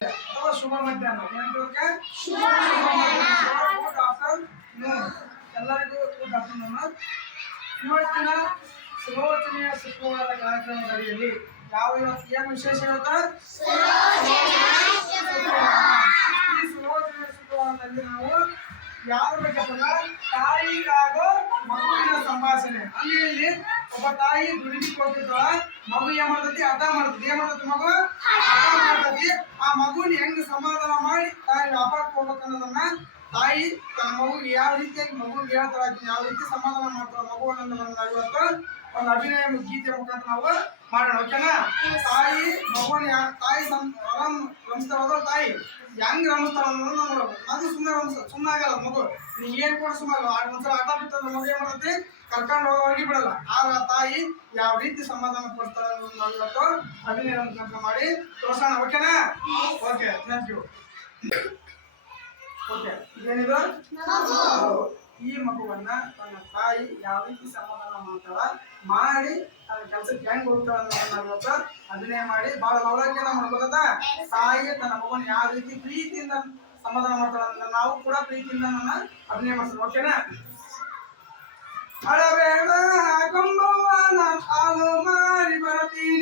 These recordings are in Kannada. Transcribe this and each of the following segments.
ಅಥವಾ ಶುಭ ಮಧ್ಯಾಹ್ನ. ಎಲ್ಲರಿಗೂ ಗುಡ್ ಆಫ್ಟರ್ನೂನ್ ಇವತ್ತಿನ ಸುಲೋಚನೆಯ ಶುಕ್ರವಾರ ಕಾರ್ಯಕ್ರಮದಲ್ಲಿ ಯಾವ ಏನು ವಿಶೇಷ ಇವತ್ತು ಈ ಸುಭೋಚನೆಯ ಶುಕ್ರವಾರದಲ್ಲಿ ನಾವು ಯಾವ ಬಗ್ಗೆ ತಾಯಿ ಹಾಗೂ ಮಗುವಿನ ಸಂಭಾಷಣೆ. ಅಲ್ಲಿ ಇಲ್ಲಿ ಒಬ್ಬ ತಾಯಿ ದುಡಿಮೆ ಕೊಟ್ಟಿರ್ತಾಳ ಮಗು ಏನ್ ಮಾಡ್ತತಿ? ಅರ್ಥ ಮಾಡ್ತತಿ. ಏನ್ ಮಾಡ್ತತಿ ಮಗು? ಅರ್ಥ ಮಾಡ್ತತಿ. ಆ ಮಗುನ ಹೆಂಗ್ ಸಮಾಧಾನ ಮಾಡಿ ತಾಯಿ ವ್ಯಾಪಾರಕ್ಕೆ ಹೋಗ್ಬೇಕನ್ನೋದನ್ನ ತಾಯಿ ತನ್ನ ಮಗುಗೆ ಯಾವ ರೀತಿಯಾಗಿ ಮಗುಗೆ ಹೇಳ್ತಾಳ ಯಾವ ರೀತಿ ಸಮಾಧಾನ ಮಾಡ್ತಾಳ, ಮಗು ಅನ್ನೋದನ್ನ ಇವತ್ತು ಒಂದು ಅಭಿನಯ ಗೀತೆ ಮುಖಾಂತರ ನಾವು ಮಾಡೋಣ, ಓಕೆನಾ? ತಾಯಿ ಮಗುವನ್ನ ಯಾ- ತಾಯಿ ಆರಾಮ್ ರಮಿಸ್ತಾರ ತಾಯಿ? ಹೆಂಗ್ ರಮಿಸ್ತಾರ ಅನ್ನೋದನ್ನ ನೋಡ್ಬೇಕು ಅದು ಸುಮ್ಮನೆ ರಮಿಸ್ ಸುಮ್ಮನೆ ಆಗಲ್ಲ ಮಗು. ನೀ ಏನ್ ಕೂಡ ಸುಮ್ಮನೆ ಒಂದ್ಸಲ ಆಟ ಬಿತ್ತಂದ್ರೆ ಮಗು ಏನ್ ಮಾಡತ್ತೆ? ಕರ್ಕೊಂಡು ಹೋಗಿ ಬಿಡಲ್ಲ. ಆಗ ತಾಯಿ ಯಾವ ರೀತಿ ಸಮಾಧಾನ ಕೊಡ್ತಾರೆ ಅನ್ನೋದು ಅದನ್ನೇ ಮುಖಾಂತರ ಮಾಡಿ ತೋರ್ಸೋಣ. ಓಕೆನಾ ಓಕೆ ಥ್ಯಾಂಕ್ ಯು ಓಕೆ ಈ ಮಗುವನ್ನ ತನ್ನ ತಾಯಿ ಯಾವ ರೀತಿ ಸಮಾಧಾನ ಮಾಡ್ತಾಳ ಮಾಡಿ ತನ್ನ ಕೆಲಸಕ್ಕೆ ಹೆಂಗ್ ಹೋಗ್ತಾಳ ಅನ್ನೋದನ್ನ ಅಭಿನಯ ಮಾಡಿ. ಬಹಳ ಲವಲಕ್ಕೆ ಮಾಡ್ಬೋದ ತಾಯಿ ತನ್ನ ಮಗುವನ್ನ ಯಾವ ರೀತಿ ಪ್ರೀತಿಯಿಂದ ಸಮಾಧಾನ ಮಾಡ್ತಾಳ ನಾವು ಕೂಡ ಪ್ರೀತಿಯಿಂದ ನನ್ನ ಅಭಿನಯ ಮಾಡ್ತೀವಿ ಓಕೆನಾ ಅಳಬೇಡ ಕೊಂಬವ್ವ ನಾನು ಹಾಲು ಮಾರಿ ಬರ್ತೀನಿ.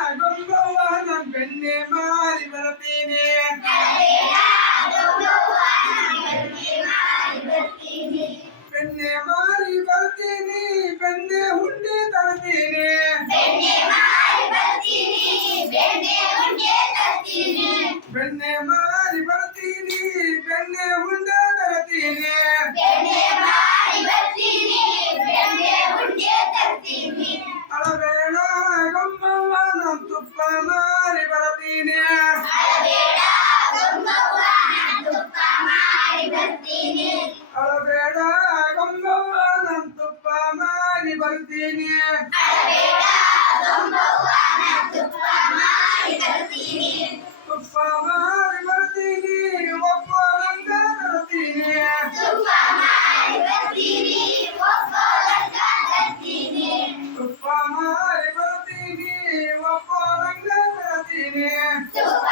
ಅಳಬೇಡ ಗೊಂಬವ್ವ ನಾನು Yeah.